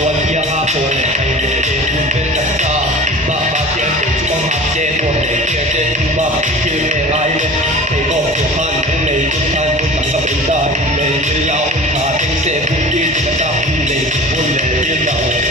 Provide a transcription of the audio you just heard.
ตัวเทียร์โคนในไทยเด็กคุณเป็นนักฆ่าบ้าบ้าเจ้าเด็กชุบมาเจ้าตัวเด็กเจ้าเจ้าชุบมาที่ไม่ไรเลยเด็กก็ถูกขันในทุกท่านคุณหลังกับเป็นตาคุณเลยยาวขาเต็งเสียคุณยืนกระจับคุณเลยคุณเลยยืนเรา